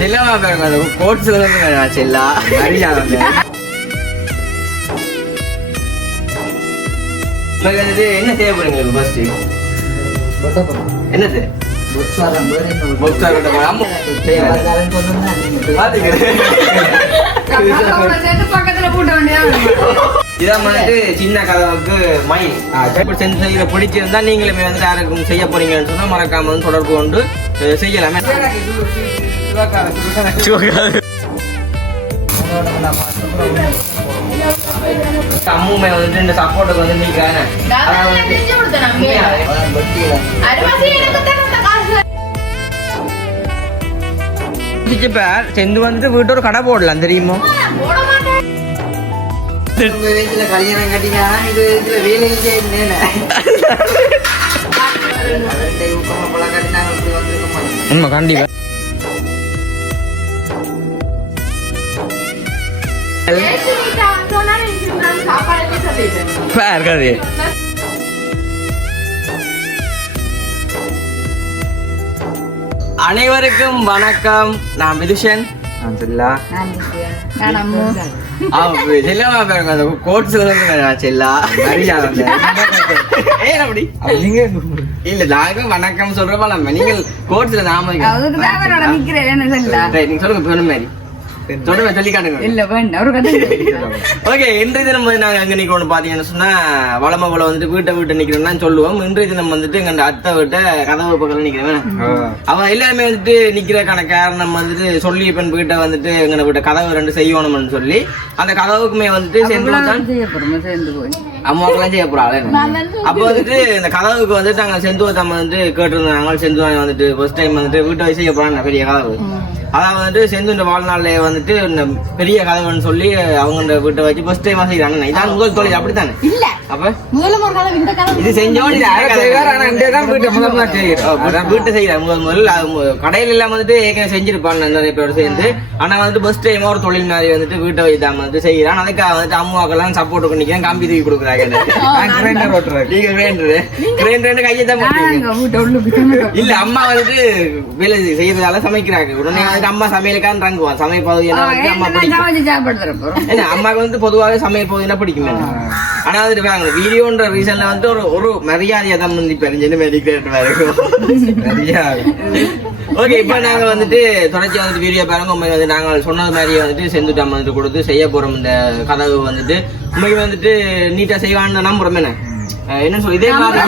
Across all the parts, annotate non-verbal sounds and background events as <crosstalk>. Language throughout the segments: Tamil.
செல்லமா பாருங்க அந்த செல்லா. என்ன செய்ய போறீங்க ஃபர்ஸ்ட் என்னது? இதான் வந்துட்டு சின்ன கதவுக்கு மயில் இப்படி பிடிச்சிருந்தா நீங்களுமே வந்து யாருக்கும் செய்ய போறீங்கன்னு சொன்னா மறக்காம வந்து தொடர்பு கொண்டு செய்யலாமே. அஹ், செய்யலாமே அம்முமே வந்துட்டு இந்த சப்போர்ட்டுக்கு வந்து நீக்கானே செந்து வந்துட்டு வீட்டு ஒரு கடை போடலாம் தெரியுமோ கல்யாணம் கட்டினா இது இதுல வேலை இல்லையே ஊக்கமா கட்டினாங்க இப்படி வந்திருக்க மாட்டோம் உண்மை கண்டிப்பா இருக்காது அனைவருக்கும் வணக்கம். நான் விதுஷன் நான் செல்லா நான் அம்மு. செல்லமா பாருங்க அந்த கோட்ஸ்ல தான் செல்லா. சரியானது ஏன் அப்படி. இல்ல நாங்க வணக்கம் சொல்றப்ப நம்ம நீங்கள் கோட்ஸ்ல நாம நீங்க சொல்லுங்க சொன்ன மாதிரி. சொன்ன சொல்லி காட்டுங்க இல்ல வேண்டாம். ஒரு கதை <laughs> ஓகே இன்றைய தினம் வந்து நாங்க அங்க நிக்கணும் பாத்தீங்கன்னு சொன்னா வளம போல வந்து வீட்டை வீட்டை நிக்கிறோம்னா சொல்லுவோம். இன்றைய தினம் வந்துட்டு எங்க அத்தை வீட்டை கதவு அவன் எல்லாருமே வந்துட்டு நிக்கிறதுக்கான காரணம் வந்துட்டு சொல்லி பெண் வீட்டை வந்துட்டு எங்க வீட்டை கதவு ரெண்டு செய்யணும்னு சொல்லி அந்த கதவுக்குமே வந்துட்டு போறோம்? சேர்ந்து போய். செய்ய போறாள் அப்போ வந்துட்டு இந்த கதவுக்கு வந்துட்டு நாங்க செந்துவத்தம் வந்துட்டு கேட்டிருந்தாங்க. செந்துவாங்க வந்துட்டு ஃபர்ஸ்ட் டைம் வந்துட்டு வீட்டை செய்ய போறாங்க பெரிய கதவு. அதான் வந்துட்டு செந்து வாழ்நாள்ல வந்துட்டு இந்த பெரிய கதவுன்னு சொல்லி அவங்க வீட்டை வச்சு ஃபர்ஸ்ட் டைம் செய்யறாங்க இதான் முதல் தொழில் அப்படித்தானே? இல்ல. அப்ப? இது செஞ்சோம் வீட்டை செய்யற முதல் முதல். கடையில எல்லாம் வந்துட்டு ஏற்கனவே செஞ்சிருப்பாங்க நிறைய பேர் சேர்ந்து. ஆனா வந்துட்டு ஃபர்ஸ்ட் டைம் ஒரு தொழில் மாதிரி வந்துட்டு வீட்டை வைத்தாம வந்துட்டு செய்யறான். அதுக்காக வந்துட்டு அம்மாக்கெல்லாம் சப்போர்ட் பண்ணிக்கிறேன் கம்பி தூக்கி கொடுக்குறாங்க நீங்க கிரைண்டர் கிரைண்டர் கையை தான் இல்ல அம்மா வந்துட்டு வேலை செய்யறதால சமைக்கிறாங்க. உடனே அம்மா சமையலுக்கான ரங்குவான் சமையல் பகுதி அம்மா பிடிக்கும் ஏன்னா அம்மாவுக்கு வந்து பொதுவாகவே சமையல் பகுதினா பிடிக்கும் ஆனா வந்துட்டு பாருங்க வீடியோன்ற ரீசன்ல வந்து ஒரு ஒரு மரியாதையை தான் வந்து பெருஞ்சு மெடிக்கேட் மரியாதை ஓகே இப்போ நாங்க வந்துட்டு தொடர்ச்சி வந்துட்டு வீடியோ பாருங்க உண்மைக்கு வந்து நாங்கள் சொன்னது மாதிரி வந்துட்டு செஞ்சுட்டு வந்துட்டு கொடுத்து செய்ய போறோம் இந்த கதவு வந்துட்டு உண்மைக்கு வந்துட்டு நீட்டா செய்வான்னு நம்புறோம் என்ன என்ன சொல்லு இதே மாதிரி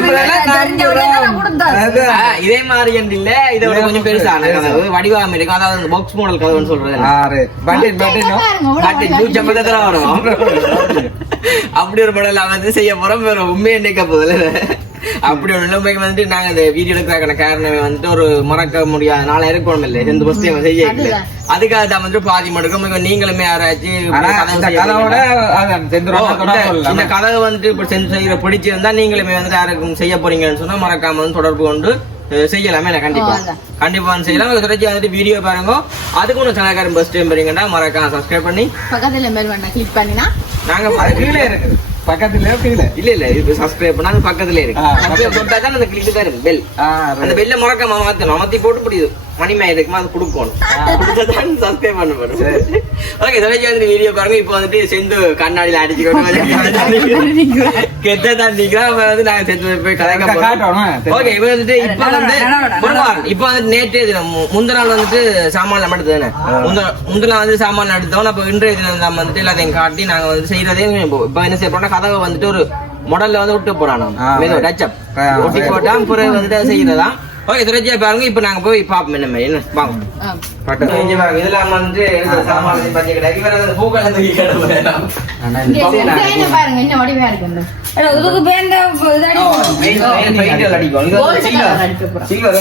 இதே மாதிரி என்று இல்ல இதை விட கொஞ்சம் பெருசான கதவு. வடிவாகம் இருக்கும் அதாவது பாக்ஸ் மாடல் கதவுன்னு சொல்றது பட்டு நூற்றி ஐம்பது தடவை வரும்? அப்படி ஒரு படம் வந்து செய்ய போறோம் வேற உண்மையை நிக்க போதில்ல அப்படி ஒரு நிலைமைக்கு வந்துட்டு நாங்க இந்த வீடியோ எடுக்கிறதுக்கான காரணமே வந்துட்டு ஒரு மறக்க முடியாத நாளா இருக்கணும் இல்லை ஃபர்ஸ்ட் டைம் செய்ய இல்லை அதுக்காக தான் வந்துட்டு பாதி மட்டும் நீங்களுமே யாராச்சும் இந்த- இந்த கதவை வந்துட்டு இப்ப செஞ்சு செய்யற பிடிச்சிருந்தா நீங்களுமே வந்து யாருக்கும் செய்ய போறீங்கன்னு சொன்னா மறக்காம வந்து தொடர்பு கொண்டு செய்யலாமே நான் கண்டிப்பா. கண்டிப்பா வந்து செய்யலாம். தொடர்ச்சி வந்துட்டு வீடியோ பாருங்க. அதுக்கு ஒன்று சனக்காரன் பஸ் டைம் போறீங்கன்னா மறக்காம சப்ஸ்கிரைப் பண்ணி பக்கத்துல மேல் வேண்டாம் கிளிக் பண்ணினா? நாங்க கீழே இருக்கு. பக்கத்துல இல்ல இல்ல இது சப்ஸ்கிரைப் பண்ணா அது பக்கத்துல இருக்கு. சப்ஸ்கிரைப் தொட்டா தான் அந்த கிளிக் தான் இருக்கு பெல் அந்த பெல்ல மறக்காம மாத்தணும். அமர்த்தி போட்டு முடியுது மணிமே இருக்குமா அது கொடுக்கணும். கொடுத்ததான் சப்ஸ்கிரைப் பண்ண போறோம் ஓகே தொடர்ச்சி வந்து வீடியோ பாருங்க. இப்போ வந்துட்டு செந்து கண்ணாடியில அடிச்சுக்கணும் கெட்ட தான் நிக்கிறோம் அப்ப வந்து நாங்க செத்து போய் போறோம் காட்டணும். ஓகே இப்போ வந்துட்டு இப்போ வந்து இப்போ வந்து நேற்றைய தினம் முந்தின நாள் வந்துட்டு சாமான் நம்ம எடுத்தது முந்தின நாள் வந்து சாமான் எடுத்தோம். அப்போ இன்றைய தினம் நம்ம வந்துட்டு எல்லாத்தையும் காட்டி நாங்க வந்து செய்யறதே இப்போ என்ன செய்ய போறோம்னா கதவை வந்துட்டு ஒரு மாடல்ல வந்து விட்டு போறான் டச்சப் ஒட்டி போட்டா பிறகு வந்துட்டு அதை செய்யறதா ஓகே பாருங்க இப்போ நாங்க போய் பாப்போம் என்ன மாதிரி என்ன வாங்க பட்டு இங்க பாருங்க இதெல்லாம் வந்து எடுத்த சாமான் பஞ்சு கிடையாது இவர் அந்த பூக்கள் தூக்கி கிடப்போம் பாருங்க என்ன வடிவா இருக்கு இதுக்கு பேந்த பெயிண்ட் அடிக்கும் இது சில்வர் சில்வர்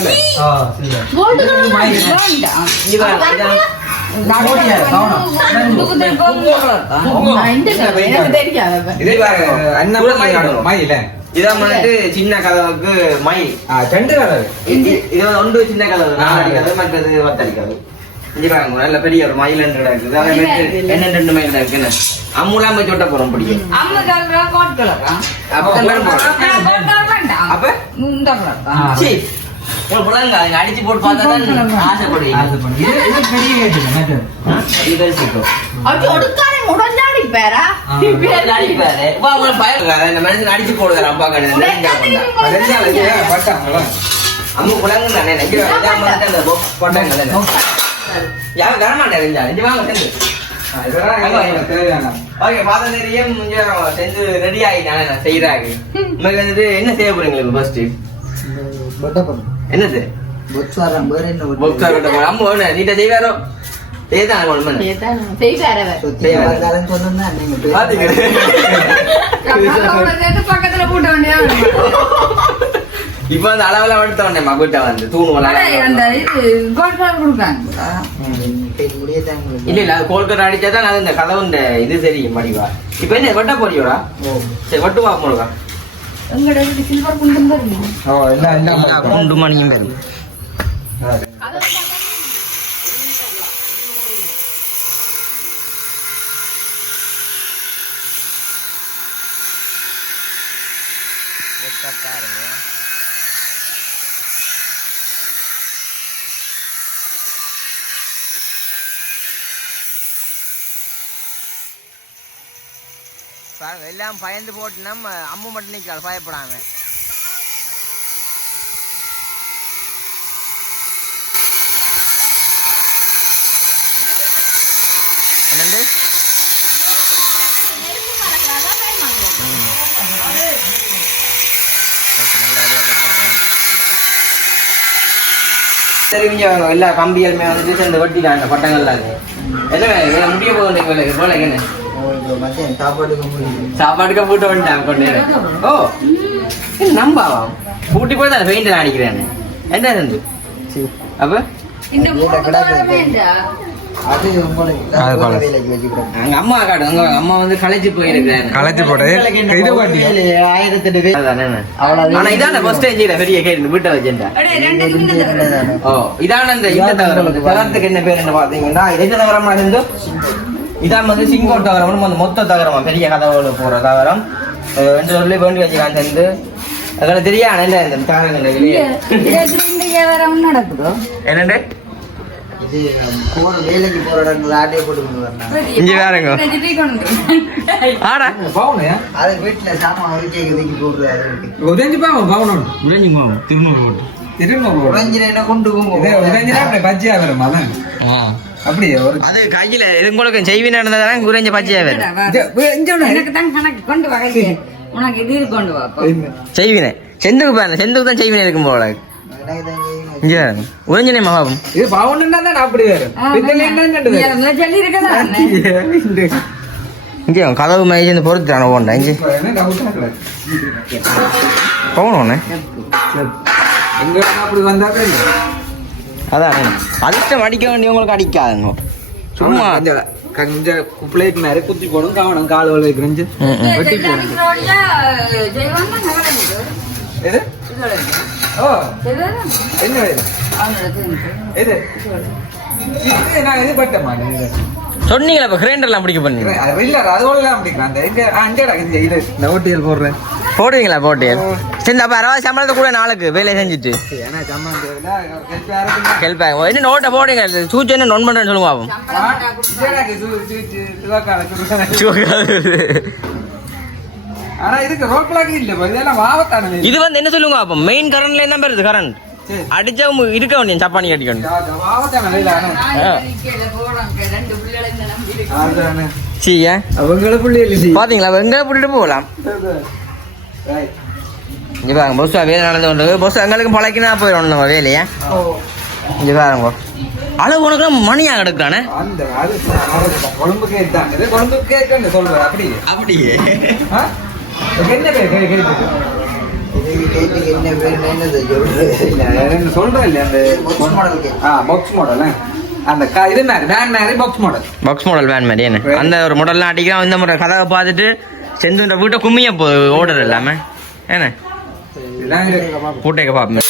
பாருங்க மயில இதான் வந்துட்டு சின்ன கதவுக்கு மயில் ரெண்டு கலர் இது ஒன்று சின்ன கதவு நாலு அடிக்கிறது மற்றது பத்து அடிக்கிறது இங்க பாருங்க நல்ல பெரிய ஒரு மயில் என்று இருக்குது. அதை என்ன ரெண்டு மயில் இருக்குன்னு அம்முலாம் போய் சொட்ட போறோம் பிடிக்கும். அப்ப அடிச்சு போட்டு பார்த்தா தான் ஆசைப்படுவீங்க. பேரா? இப்ப அவங்க. இந்த மனுஷன் அடிச்சு போடுறாரு அப்பா கடை அம்மு குழங்கு தானே போட்டாங்க யாரும் தரமாட்டேன் ரெஞ்சா ரெஞ்சு வாங்க செஞ்சு ரெடி ஆகிட்டாங்க நான் செய்யறாங்க வந்துட்டு என்ன செய்ய போறீங்க ஃபர்ஸ்ட் என்னது? பொச்சாரம் வேற என்ன பொக்ஸா கிட்ட போற அம்மா நீட்ட செய்வாரோ? செய்யதான் ஒண்ணு பண்ணு செய்தார் அவர் சொத்தியாரம் சொன்னா நீங்க பேசுங்க. பாத்துக்கிறேன் பக்கத்துல போட்ட வேண்டியா இப்ப வந்து அளவுல எடுத்த உடனே மகுட்ட வந்து தூணுவலாம் அந்த கொடுக்காங்க. இல்ல இல்ல அது கோல்கட் அடிச்சாதான் அது இந்த கதவு இந்த இது தெரியும் மடிவா இப்ப என்ன வெட்ட போறியோடா ஓ. சரி வெட்டு வா போடுவா எங்கட சில்வர் குண்டும் குண்டு மணியும் பாருங்க எல்லாம் பயந்து போட்டு நம்ம அம்மு மட்டும் நிற்கிறாள் பயப்படாம. என்னண்டு தெரிஞ்ச எல்லா கம்பிகளுமே வந்து சேர்ந்து வட்டிலாம் அந்த பட்டங்கள்லாம் இருக்கு என்ன முடிய போகுது வேலைக்கு என்ன? சாப்பாட்டுக்கு போட்டு வந்துட்டான் கொண்டு ஓ இது நம்பாவாம் பூட்டி போய் தான் பெயிண்ட் அடிக்கிறேன். என்ன சரி. அப்ப? அது அது அம்மா காடு. அங்க அம்மா வந்து களைச்சு போயிருக்காரு களைச்சு இது பேர். ஆனா இதான ஃபர்ஸ்ட் பெரிய கேட்டு வீட்டை வச்சிருந்தா. ஓ இதான இந்த இந்த தகரத்துக்கு என்ன பேர் என்ன பாத்தீங்கன்னா தகரமா இருந்து இதான் வந்து சிங்கோட் தகரம். அந்த மொத்த தகரமா பெரிய கதவுல போற தகரம். ரெண்டு சொல்லி வேண்டி வச்சுக்கான் சேர்ந்து அதில் தெரியாது இல்ல இந்த வியாபாரம் நடக்குதோ? என்னண்டு? இது நம்ம போற வேலைக்கு போற இடங்கள்ல ஆட்டையை போட்டு கொண்டு வரணும் இங்க வேறங்க. ஆடா. பவுனு அது வீட்டுல சாமான் ஒரு கேக்குதுக்கு போடுறது அது இருக்கு. உதஞ்சு பாவம் திருநூறு திருநூறு உறைஞ்சினா கொண்டு உதஞ்சினா அப்படி பஜ்ஜியா வரும் அதான். அப்படியே ஒரு அது கையில உங்களுக்கு செய்வி நடந்ததான குறைஞ்ச பச்சையா வேறு. இங்க- இங்க ஒண்ணு. எனக்கு தான் கணக்கு கொண்டு வா கையில. உனக்கு இது கொண்டு வா அப்போ. செய்வினை. செந்துக்கு பாருங்க செந்துக்கு தான் செய்வினை இருக்கும் போல. தான். இங்க உறைஞ்சனே மகாபம். இது தான் அப்படி? இங்கே கதவு மேய்ச்சி இங்கே. போகணும் அப்படி வந்தாவே இல்லை அதான். அதிர்ஷ்டம் அடிக்க வேண்டியவங்களுக்கு அடிக்காதுங்க. சும்மா. கொஞ்சம் கொஞ்சம் பிளேட் மாதிரி குத்தி போடும் கவனம் கால் வலி கிரஞ்சு. வெட்டி இந்த நகரம் இது. எது. ஓ. என்ன இது நான் இது சொன்னீங்களா இப்போ கிரைண்டர்லாம் பிடிக்க பண்ணீங்க. இல்ல அதோட அந்த இந்த இது இந்த ஓட்டியல் போடுறேன். போடுவீங்களா போட்டு? சரி அப்போ அறுபது சம்பளத்தை கூட நாளுக்கு வேலையை செஞ்சுட்டு. ஏன்னா சம்மந்தம் தேவையில்ல ஹெல்ப் யாருக்கும் ஹெல்ப் ஆகும் என்ன நோட்டை போடுங்க சூச்சு என்ன நோன் பண்ணுறேன்னு சொல்லுங்க பாரு. வாவத்தானது இது வந்து என்ன சொல்லுங்க அப்போ மெயின் கரண்ட்ல என்ன வருது கரண்ட். அடிச்சா இருக்க வேண்டிய சப்பானி சி பாத்தீங்களா? எங்க கூட்டிட்டு போகலாம். இங்க பாருங்க பொஸ் வேலை நடந்து கொண்டு பொஸ் எங்களுக்கு பழக்கினா போயிடும் நம்ம வேலையை? இங்க பாருங்க. அளவு உனக்கு மணியா கிடக்குறானே? அந்த கொழும்பு இது கொழும்பு கேக்குன்னு சொல்றேன் அப்படி அப்படியே. ஆ? என்ன பேர்? கேட்டு என்ன பேர் என்ன அந்த model cake. ஆ பாக்ஸ் மாடல் அந்த க- இது மாதிரி வேன் மாதிரி box model box model van மாதிரி என்ன? அந்த ஒரு மாடல்லாம் அடிக்கிறான் இந்த முறை கதவை பார்த்துட்டு செந்துன்ற வீட்டை கும்மியா போ ஓர்டர் இல்லாம என்ன இதான் பூட்டைக்க பாப்போம்.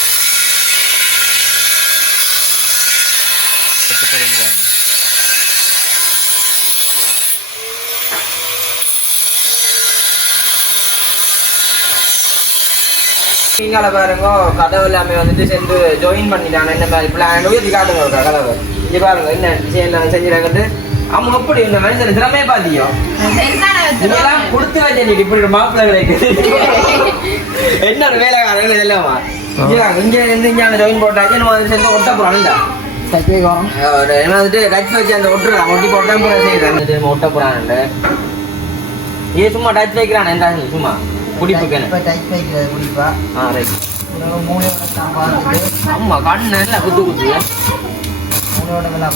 நீங்கள பாருங்க கதவு எல்லாமே வந்துட்டு சேர்ந்து ஜாயின் பண்ணிட்டாங்க. என்ன மாதிரி பிளான் உயர்த்தி காட்டுங்க ஒரு கதவு. இங்க பாருங்க என்ன டிசைன்ல செஞ்சிருக்காங்க அவங்க எப்படி இந்த மனுஷன் திறமையே பாத்தியோ? இதெல்லாம் கொடுத்து வச்சு இப்படி ஒரு மாப்பிள்ளை கிடைக்குது. என்ன ஒரு வேலைக்காரங்க இதெல்லாமா இங்க இருந்து இங்க அந்த ஜாயின் போட்டாச்சு நம்ம வந்து சேர்ந்து ஒட்ட போறான்டா ஏன்னா வந்துட்டு டச் வச்சு அந்த ஒட்டுறான் ஒட்டி போட்டா போற செய்யறான் ஒட்ட போறான்ல ஏன் சும்மா டச் வைக்கிறான் என்ன சும்மா. குடிப்புக்கு வைக்கிறது குடிப்பா. ஆ ரைட் பார்த்துட்டு ஆமா கண்ணு குத்து குத்து மூளையோட வேலை.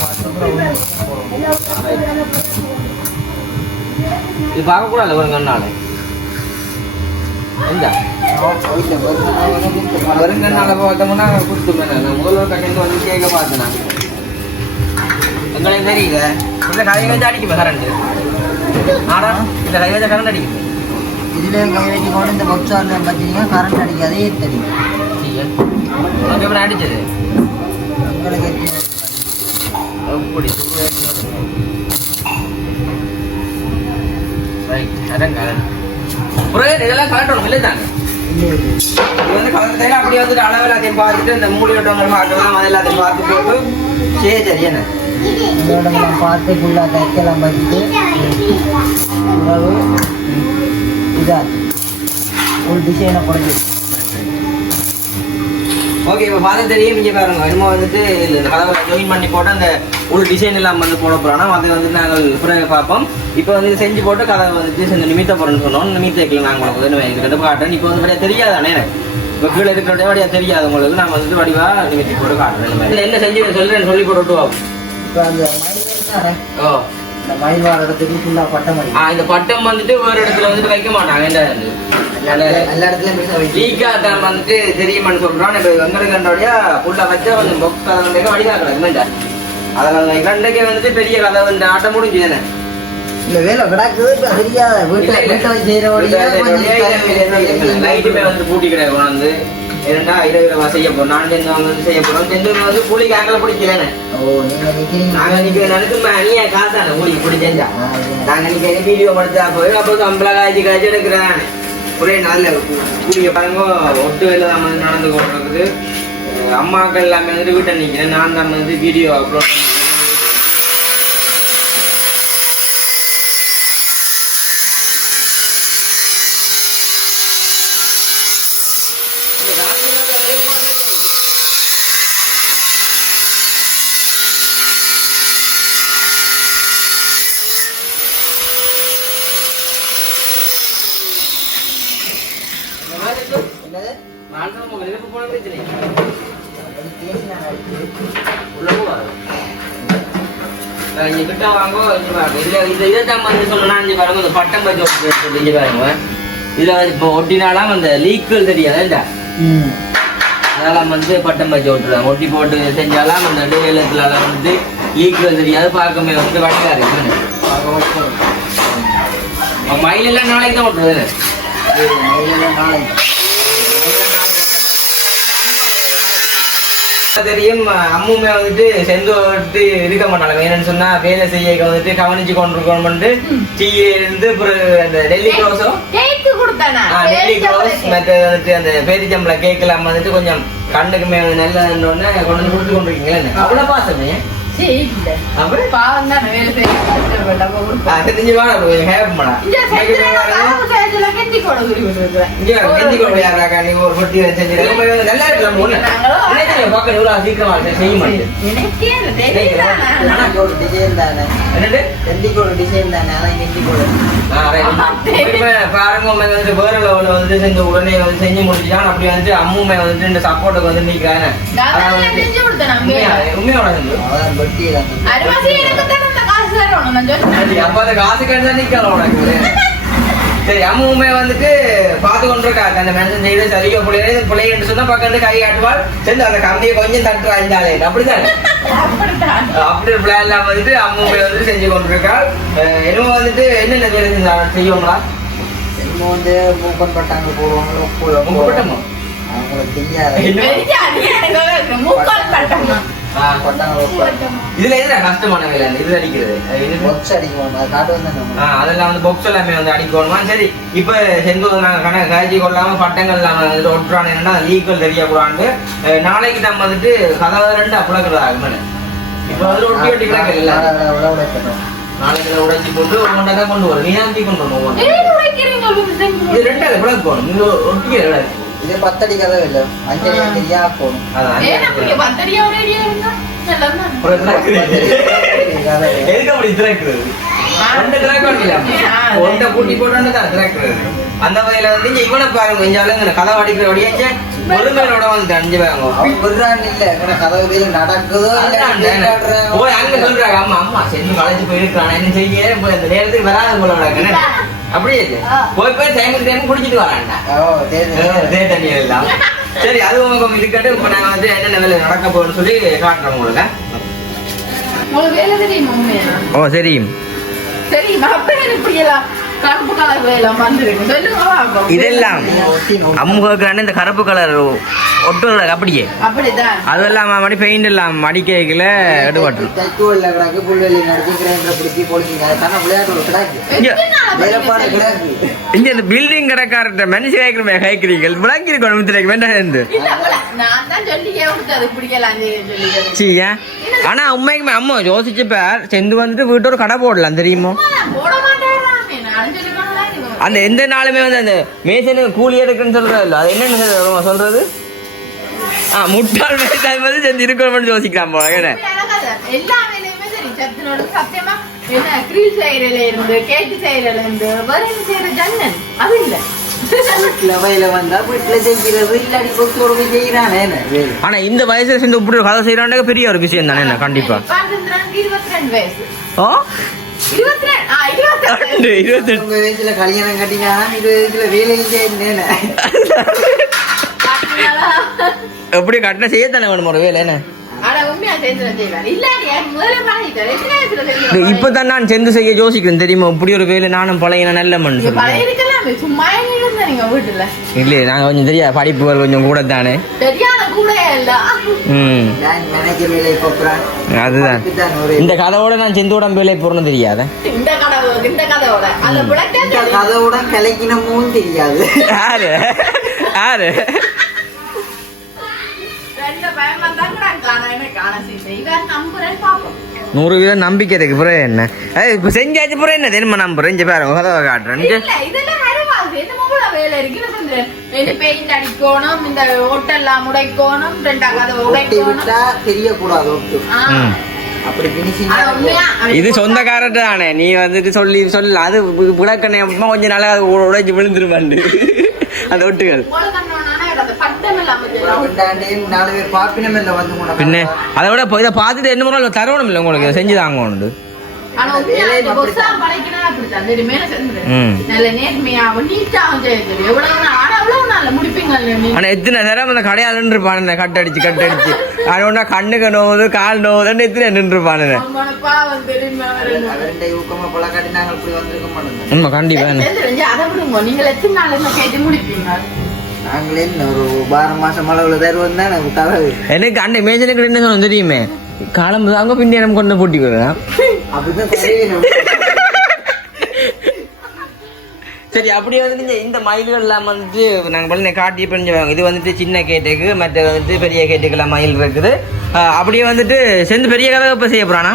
இது பார்க்க கூடாது ஒரு கண்ணால. எந்த கண்ணால பார்த்தோம்னா மேல. முதல்ல கட்டிட்டு வந்து கேட்க பார்த்தேன் நான். எங்களுக்கு தெரியல இந்த கை வச்சு அடிக்குமே கரண்ட் ஆடா இந்த கை வச்ச கரண்ட் அடிக்குது இதுல கை வச்சு கொண்டு இந்த பக்ஸார்ல பார்த்தீங்கன்னா கரண்ட் அடிக்காதே தெரியும். அடிச்சது? உங்களுக்கு அப்படி ரைட் அதான் கரண்ட் புரியுது இதெல்லாம் கரண்ட் இல்லை தாங்க இது வந்து கலந்ததையில அப்படியே வந்துட்டு அளவு எல்லாத்தையும் பார்த்துட்டு இந்த மூடி விட்டவங்க பார்க்கலாம் அது எல்லாத்தையும் பார்த்து போட்டு சரி சரி என்ன? இதோடலாம் பார்த்து ஃபுல்லாக தைக்கலாம் பார்த்துட்டு உணவு இதாக ஒரு டிசைனை குறைச்சி ஓகே இப்போ பார்த்து தெரியும் இங்கே பாருங்க. என்னமோ வந்துட்டு இந்த கதவை ஜாயின் பண்ணி போட்டு அந்த ஒரு டிசைன் எல்லாம் வந்து போட போகிறோம் அதை வந்து நாங்கள் பிறகு பார்ப்போம். இப்போ வந்து செஞ்சு போட்டு கதவை வந்துட்டு இந்த நிமித்த போகிறோம்னு சொன்னோம். நிமித்த வைக்கல நாங்கள் உங்களுக்கு வந்து இது ரெண்டு காட்டுறேன். இப்போ வந்து வழியாக தெரியாதானே? இப்போ கீழே இருக்கிற வழியாக தெரியாது உங்களுக்கு. நான் வந்துட்டு வடிவாக நிமித்தி போட்டு காட்டுறேன். என்ன செஞ்சு சொல்லுறேன் சொல்லி போட்டு விட்டுவோம் இப்போ அந்த ஓ. இந்த மயில் வாழ இடத்துக்கு ஃபுல்லாக பட்டம் அடி ஆ, இந்த பட்டம் வந்துட்டு ஒரு இடத்துல வந்துட்டு வைக்க மாட்டாங்க இந்த எல்லா இடத்துலையும் லீக்கா தான் வந்துட்டு தெரியுமான்னு சொல்றான் இப்ப வெங்கட கண்டோடைய புள்ள வச்சா கொஞ்சம் கதை வடிகா கிடக்குமெண்டா அதில் வைக்கிறண்டே வந்துட்டு பெரிய கதை வந்து ஆட்டம் முடிஞ்சு தானே. இந்த வேலை கிடக்குது தெரியாத வீட்டை லைட்டுமே வந்து பூட்டி கிடையாது வந்து இரண்டா இரவு செய்ய போறோம் நான் சேர்ந்து வந்து செய்ய போறோம் சேர்ந்து வந்து கூலி கேக்கல பிடிக்கலன்னு. ஓ நாங்க நிக்க நினைக்குமா நீ என் காசான கூலி பிடி செஞ்சா. நாங்க நிக்க வீடியோ படுத்தா போய் அப்போ சம்பளம் காய்ச்சி காய்ச்சி எடுக்கிறேன். ஒரே நல்ல கூலிய பாருங்க ஒட்டு வேலை தான் வந்து நடந்து கொண்டிருக்குது. அம்மாக்கள் எல்லாமே வந்து வீட்டை நிற்கிறேன் நான் தான் வந்து வீடியோ அப்லோட் பண்ணி என்னது நான் தான் உங்க எழுப்பு போன பிரச்சனை அது பேசினா உள்ள போவாரு இங்க கிட்ட வாங்கோ இங்க பாருங்க இதுல இது இதை தான் வந்து சொல்லணும் இங்க பாருங்க இந்த பட்டம் பத்தி ஒட்டு இங்க பாருங்க. இதுல வந்து இப்போ ஒட்டினாலாம் அந்த லீக்குகள் தெரியாது இல்ல? அதெல்லாம் வந்து பட்டம் பத்தி ஒட்டுறாங்க ஒட்டி போட்டு செஞ்சாலாம் அந்த இடைவேளத்துல எல்லாம் வந்து லீக்குகள் தெரியாது. பார்க்கமே வந்து வடிவா இருக்கு. பார்க்க வச்சு மயில் எல்லாம் நாளைக்கு தான் ஒட்டுறது மயிலெல்லாம் நாளைக்கு. தெரியும். அம்முமே வந்துட்டு செந்து வந்துட்டு இருக்க மாட்டாங்க என்னன்னு சொன்னா வேலை செய்ய வந்துட்டு கவனிச்சு கொண்டிருக்கோம்னு டீயில இருந்து அப்புறம் அந்த டெல்லி க்ரோஸும் கொடுத்தானா? டெல்லி க்ரோஸ் மற்ற வந்துட்டு அந்த பேரிச்சம்பள கேக்கெல்லாம் வந்துட்டு கொஞ்சம் கண்ணுக்குமே நல்லதுன்னு கொண்டு வந்து கொடுத்து கொண்டிருக்கீங்களே அவ்வளவு பாசமே? கொண்டு ஒரு பொட்டி செஞ்சு நல்லா இருக்கலாம் ஒண்ணு நினைக்கிறேன் பக்கம் செய்ய மாட்டேன் அந்த ஒரு டிசைன் தானே என்னது? ஒரு டிசைன் தானே அதான் செண்டிக்கு ஒரு பாருங்க வந்துட்டு வேற லெவல்ல வந்து உடனே வந்து செஞ்சு முடிச்சுட்டான் அப்படி வந்துட்டு அம்முமே வந்துட்டு இந்த சப்போர்ட்டுக்கு வந்து நிக்கிறாங்க உண்மையோட செஞ்சு அதான் தான் காசு அப்ப அந்த காசு நிக்கலாம் உனக்கு சரி அம்முமே வந்துட்டு பார்த்து கொண்டிருக்கா அந்த மனுஷன் செய்த சரியோ பிள்ளைய பிள்ளைன்னு சொன்னா பக்கத்து கை காட்டுவாள். சரி அந்த கம்பியை கொஞ்சம் தட்டு அஞ்சாலே அப்படித்தானே? அப்படித்தான். அப்படி பிளான் எல்லாம் வந்துட்டு அம்முமே வந்து செஞ்சு கொண்டிருக்காள். என்னமோ வந்துட்டு என்னென்ன வேலை செஞ்சா- செய்வோங்களா நம்ம வந்து மூப்பன் பட்டாங்க போடுவாங்க உப்பு உங்க பட்டமா அவங்களுக்கு தெரியாது. என்ன? இதுல எதுல கஷ்டமான வேலை? இது அடிக்கிறது அடிக்கணும். அதெல்லாம் வந்து பொக்ஸ் எல்லாமே வந்து அடிக்கணுமா? சரி இப்ப செந்தூர் நாங்க கணக்கு காய்ச்சி கொள்ளாம பட்டங்கள் வந்துட்டு ஒட்டுறான் என்னன்னா லீக்கல் தெரியக்கூடாது நாளைக்கு நம்ம வந்துட்டு கதவை ரெண்டு அப்புறக்கிறதா மேல இப்ப வந்து ஒட்டி ஒட்டி கிடக்கு இல்ல. நாளைக்கு இதை உடைச்சு போட்டு ஒவ்வொன்றா தான் கொண்டு வரும். நீ தான் கொண்டு ஒரு செங்கல்? இது ரெண்டு அது பிளக்கணும் நீங்க ஒட்டிக்க கிடக்கு இது பத்தடி கதவு. எதுக்கு அப்படி திறக்கிறது ரெண்டு திறக்க வேண்டியது ஒன்றை பூட்டி அந்த வகையில வந்து இங்க இவனை பாருங்க கொஞ்சம் கதை அடிக்கிற ஒடியாச்சு பொறுமையோட வந்து அஞ்சு வாங்க அவன் விடுறான் இல்ல எங்கட கதவு வெளிய நடக்குதோ இல்ல காட்டுறான். போய் அங்க சொல்றாங்க அம்மா அம்மா செஞ்சு காலேஜ் போயிருக்கான் என்ன செய்ய அந்த நேரத்துக்கு வராது போல அப்படியே போய் போய் டைமுக்கு டைம் குடிச்சிட்டு வரான்டா. அதே தண்ணி எல்லாம். சரி அது உங்களுக்கு இருக்கட்டும் இப்ப நாங்க வந்து என்னென்ன வேலை நடக்க போகுதுன்னு சொல்லி காட்டுறோம் உங்களுக்கு. உங்களுக்கு வேலை தெரியுமா உண்மையா? ஓ சரி சரி அப்ப இப்படி எல்லாம் கருப்பு கலர் வேலை வந்திருக்கு சொல்லுங்க. இதெல்லாம் அம்முக இந்த கருப்பு கலர் ஒட்டுறது அப்படியே. அப்படிதான். அதெல்லாம் மடி பெயிண்ட் எல்லாம் அடிக்கல எடுபட்டு. இங்க இந்த பில்டிங் கடைக்காரர்கிட்ட மனுஷ கேட்கிற கேட்கிறீங்க விளங்கி இருக்கணும் வேண்டாம் இருந்து இல்ல, இல்ல, நான் தான் சொல்லி கொடுத்தது பிடிக்கலாம் சொல்லி சீ ஏன்? ஆனா உண்மைக்குமே அம்மா யோசிச்சு பார் செந்து வந்துட்டு வீட்டோட கடை போடலாம் தெரியுமோ? அந்த எந்த நாளுமே வந்து அந்த மேசனுக்கு கூலி எடுக்குன்னு சொல்றது இல்ல அது என்னன்னு சொல்றது- ஆ முட்டாள் மேசான் வந்து செஞ்சு இருக்கணும்னு யோசிக்கலாம் போல என்ன எல்லா வேலையுமே சரி சத்தினோட சத்தியமா என்ன கிரில் செய்யறதுல இருந்து கேக்கு செய்யறதுல இருந்து வேற என்ன செய்யற ஜன்னன் அது இல்ல வீட்டுல வயல வந்தா வீட்டுல செஞ்சுறது இல்லாடி கொத்து ஒரு செய்யறானே என்ன வேலை. ஆனா இந்த வயசுல சேர்ந்து இப்படி கதை செய்யறாங்க பெரிய ஒரு விஷயம் தானே கண்டிப்பா. இருபத்தி ரெண்டு வயசு. ஓ இருபத்தி ரெண்டு ஆ இருபத்தி ரெண்டு. ரெண்டு இருபத்தி உங்க வயசுல கல்யாணம் கட்டினா இது இதுல வேலையும் செய்யணும் பாத்தீங்களா? எப்படி கட்டின செய்ய தானே வேணும் ஒரு வேலை என்ன? இப்பதான் நான் செந்து செய்ய யோசிக்கிறேன் தெரியுமா? இப்படி ஒரு வேலை நானும் பழைய நல்ல வீட்டுல. இல்லையே நான் கொஞ்சம் தெரியா படிப்புகள் கொஞ்சம் கூட தானே அதுதான். இந்த கதையோட நான் செந்தோடம் வேலை போறணும் தெரியாத? இந்த கதவு இந்த கதவோட. அந்த இந்த விளக்க கதவுட கலைக்கினமும் தெரியாது. யாரு? யாரு? நூறு வீதம் நம்பிக்கை இருக்கு பிறகு என்ன? ஏய், இப்ப செஞ்சாச்சு பிறகு என்ன? தெரியுமா நம்புறேன் இங்க பாருங்க கதவை காட்டுறேன். இந்த உடைக்கணும் ரெண்டா கதவை உடைக்கணும். தெரியக்கூடாது இது சொந்தக்காரர்கிட்ட தானே. நீ வந்துட்டு சொல்லி சொல்ல. அது விளக்கணை கொஞ்சம் நாளா உடைச்சு விழுந்துருவாண்டு அந்த ஒட்டுகள் உங்களை கண்ணோன்னா அந்த பட்டம் எல்லாம் வச்சிருக்கோம். நாலு பேர் பாப்பினம் இல்ல வந்து கூட பின்ன அதை விட இதை பார்த்துட்டு என்ன முறை தரணும் இல்லை உங்களுக்கு செஞ்சு தாங்க உண்டு. எத்தனை தடவை அந்த கடையால் நின்றுப்பானு கட்டடிச்சு கட்டடிச்சு அது ஒன்றா கண்ணுக்கு நோவுது கால் நோவுதுன்னு எத்தனை நின்றுப்பானு அவங்களோட பாவம் தெரியுமா அவருக்கு? ரெண்டை ஊக்கமா பல காட்டி நாங்கள் இப்படி வந்திருக்க மாட்டோம் உண்மை கண்டிப்பா நீங்கள் ஒரு வார மாசம் அளவுல தருவோம் தான் நமக்கு எனக்கு அன்னை மேஜனுக்கு என்ன சொன்ன தெரியுமே? காலம் அங்க பின்னி நம்ம கொண்டு போட்டி விடுறேன் அப்படிதான் சரி அப்படியே வந்து இந்த- இந்த மயில்கள் எல்லாம் வந்துட்டு நாங்கள் பண்ணி காட்டி பண்ணிஞ்சுவாங்க இது வந்துட்டு சின்ன கேட்டுக்கு மற்ற வந்துட்டு பெரிய கேட்டுக்கெல்லாம் மயில் இருக்குது. அப்படியே வந்துட்டு சேர்ந்து பெரிய கதை இப்போ செய்ய போறானா?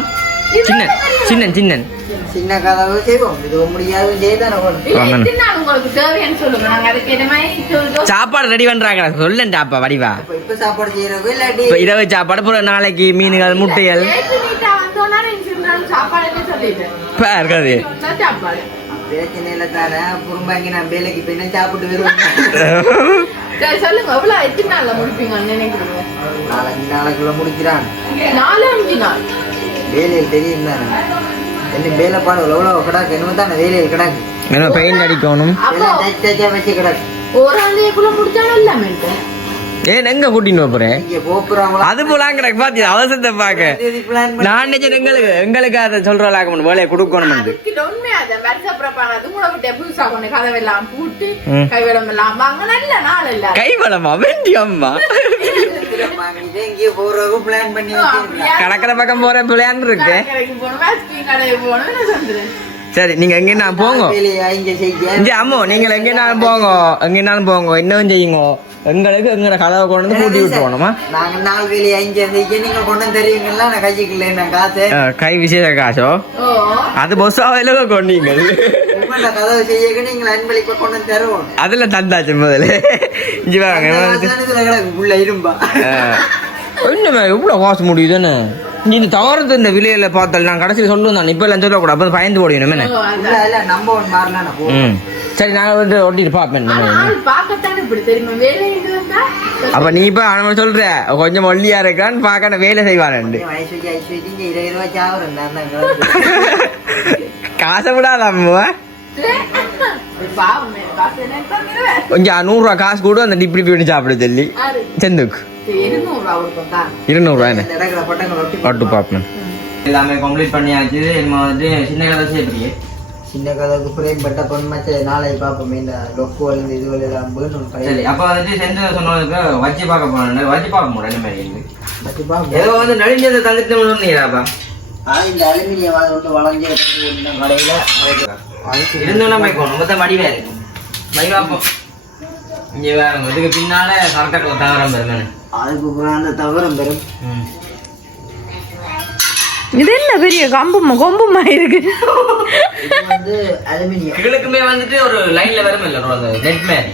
சின்ன சின்னன் சின்னன். சின்ன கதவு செய்வோம். இது முடியாது செய்தானே போகணும் இல்ல, வாங்கண்ணா. எத்தனை நாள் உங்களுக்கு தேவைன்னு சொல்லுங்க. நாங்க அதுக்கு என்ன மாதிரி சொல்றோம்? சாப்பாடு ரெடி பண்றாங்க சொல்லேன்டா அப்பா வடிவா. இப்ப இப்ப சாப்பாடு இல்லாட்டி இப்போ இரவு சாப்பாடு அப்புறம் நாளைக்கு மீன்கள் முட்டைகள். சாப்பாடு பிரச்சனை இல்லை தானே நான் வேலைக்கு போய் சாப்பிட்டு வருவேன். சொல்லுங்க. எவ்வளவு எத்தனை நாள்ல முடிப்பீங்கன்னு நினைக்கிறீங்க? நாலஞ்சு நாளைக்குள்ள முடிக்கிறான். நாலு அஞ்சு நாள். வேலையில் தெரியும் தானே தைச்சா வச்சு கிடாக்கு ஒரு ஆந்தைக்குள்ள முடிச்சாலும் எல்லாமே இருக்கும் ஏன் எங்க கூட்டின்னு இங்க போக்குறாங்களா அது போலாம் கிடக்கு அவசரத்தை பார்க்க பிளான் நான் நினைச்சேன் எங்களுக்கு எங்களுக்கு அதை சொல்றாங்க வேலையை கொடுக்கணும் வந்து அதுக்கு உண்மையா அந்த வருஷ பிரபான அது கூட விட்டு புதுசா கொண்டு கதவெல்லாம் பூட்டு ம். கைவெளம் எல்லாம் வாங்க நல்ல நாள் இல்ல கைவளமா வேண்டி கடற்கரை பக்கம் போற பிள்ளையான் இருக்கு. சரி நீங்க எங்கேனாலும் போங்க. இங்க அம்மோ நீங்கள் எங்கேனாலும் போங்க. எங்கேனாலும் போங்க. இன்னும் செய்யுங்க. எங்களுக்கு எங்களோட கதவை கொண்டு வந்து கூட்டி விட்டு போகணுமா? நாங்க நாலு வேலையா இங்க செய்ய நீங்க கொண்டு வந்து தருவீங்களா நான் கைக்குள்ள என்ன காசு அஹ், கை விசேஷ காசோ? அது பொஸ்ஸாவில கொண்டீங்க உங்களோட கதவை செய்ய நீங்கள் அன்பளிப்பை கொண்டு வந்து தருவோம். அதுல தந்தாச்சு முதல்ல. இங்க வாங்க உள்ள இரும்பா. என்னமே இவ்வளோ காசு முடியுதுன்னு நீ இந்த தவறது இந்த விலையில பார்த்தால் நான் கடைசியில் சொல்லுவேன் நான் இப்போ எல்லாம் சொல்லக்கூடாது அப்போ பயந்து போடுவேன் ம். சரி நான் வந்து ஒட்டிட்டு பார்ப்பேன் அப்ப நீ இப்ப அவன் சொல்ற. கொஞ்சம் ஒல்லியா இருக்கான்னு பார்க்க வேலை செய்வானு. தான். காசை விடாத என்ன கொஞ்சம் நூறுரூவா காசு கூட அந்த டிப்பி பண்ணி சாப்பிட சொல்லி செந்துக்கு. இருநூறுவா என்ன? இந்த இடத்துல பட்டங்கள் ஒட்டி பார்ப்பேன் எல்லாமே கம்ப்ளீட் பண்ணியாச்சு. என்ன வந்து சின்ன கதை செய்யறீங்க சின்ன கதைக்கு பிரேம் பட்ட பொன்மச்ச நாளை பார்ப்போம். இந்த லொக்கு வளர்ந்து இது எல்லாம் வேணும் சரி அப்ப வந்துட்டு செஞ்ச சொன்னதுக்கு வச்சு பார்க்க போனேன் வச்சு பார்க்க முடியல மாதிரி இருக்கு? பற்றி பார்ப்போம். ஏதோ வந்து நடிஞ்சதை தந்துட்டு சொன்னீங்களாப்பா இந்த அலுமினியம் வாங்க விட்டு வளைஞ்சு கடையில. இங்க வேற இதுக்கு பின்னால தவறம் அதுக்கு அந்த தவறம் பெறும் ம். இது என்ன பெரிய கம்புமா கொம்புமா இருக்கு. இது வந்து அலுமினியம். எங்களுக்குமே வந்துட்டு ஒரு லைன்ல வரும் இல்ல அந்த நெட் மாதிரி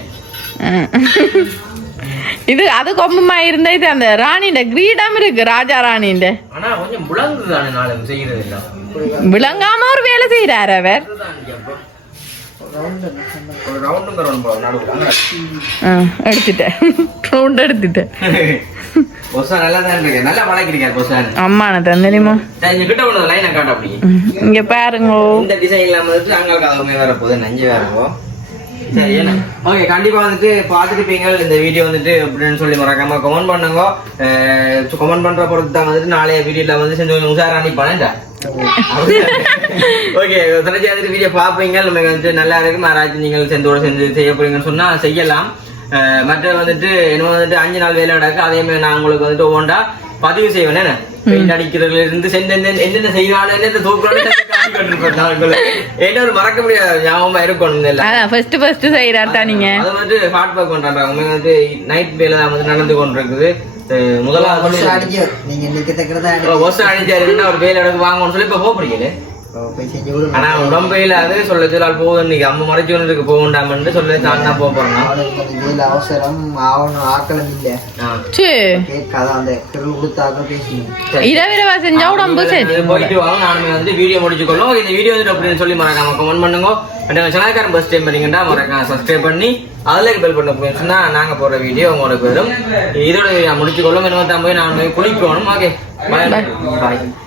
இது அது கொம்புமா இருந்தா இது அந்த ராணிண்ட கிரீடம் இருக்கு ராஜா ராணிண்ட ஆனா கொஞ்சம் முழங்குது தானே நாளை செய்யறது இல்ல விளங்காம ஒரு வேலை செய்யறாரு அவர். எடுத்துட்டேன். ரவுண்ட் எடுத்துட்டேன். அம்மான சரி இங்க பாருங்க. இந்த டிசைன் இல்லாம வந்துட்டு அங்க கதவுமே வேற போகுது. நஞ்சு வேறவோ சரி என்ன? ஓகே கண்டிப்பா வந்துட்டு பார்த்துருப்பீங்க இந்த வீடியோ வந்துட்டு அப்படின்னு சொல்லி மறக்காம கமெண்ட் பண்ணுங்க. கமெண்ட் பண்ற பொறுத்து தான் வந்துட்டு நாளைய வீடியோல வந்து செஞ்சு உஷாரா அனுப்பானேன்டா ஓகே தொடர்ச்சியாக வீடியோ பார்ப்பீங்க நம்ம வந்துட்டு நல்லா இருக்கு. யாராச்சும் நீங்கள் செஞ்சோட செஞ்சு செய்ய போறீங்கன்னு சொன்னா செய்யலாம். மற்ற வந்துட்டு என்ன வந்துட்டு அஞ்சு நாள் வேலை நடக்கு. அதே மாதிரி நான் உங்களுக்கு வந்துட்டு ஒவ்வொன்றா பதிவு செய்வேன் என்ன? பெயிண்ட் அடிக்கிறதுல இருந்து என்னென்ன செய்யறானு என்னென்ன தூக்குறானு <laughs> என்ன ஒரு மறக்க முடியாத ஞாபகமா இருக்கும் இல்ல. அதான் ஃபர்ஸ்ட் ஃபர்ஸ்ட் செய்யறாரு தான் நீங்க. அது வந்து ஹார்ட் ஒர்க் பண்றாங்க. அவங்க வந்து நைட் வேலை வந்து நடந்து கொண்டிருக்குது. முதலாவது வருஷம் அடிச்சு நீங்க இன்னைக்கு தக்கிறதா வருஷம் அடிச்சாருன்னா ஒரு வேலை எடுத்து வாங்கணும்னு சொல்லி இப்ப விடுங்க ஆனா உடம்பையில அது சொல்ல சொல்லால் போகுது. இன்னைக்கு அம்மா மறைச்சு ஒன்றுக்கு போகண்டாமன்னு சொல்லி தான் தான் போக வேலை அவசரம். ஆவணும் ஆக்களம் இல்ல. சே கேட்காத அந்த கிருள் கொடுத்தாக்க பேசி இரவிரவா செஞ்சா உடம்பு சரி. போயிட்டு வாங்க. நானுமே வந்து வீடியோ முடிச்சுக்கொள்ளும். இந்த வீடியோ வந்து அப்படின்னு சொல்லி மறக்காம கமெண்ட் பண்ணுங்க. அந்த சேனல்காரன் பஸ் டைம் பண்ணீங்கன்னா மறக்காம சப்ஸ்கிரைப் பண்ணி அதுல பெல் பண்ண போயிடுச்சுன்னா நாங்க போற வீடியோ உங்களுக்கு வரும். இதோட நான் முடிச்சுக்கொள்ளும். என்ன தான் போய் நான் போய் குளிக்கணும். ஓகே பாய் பாய்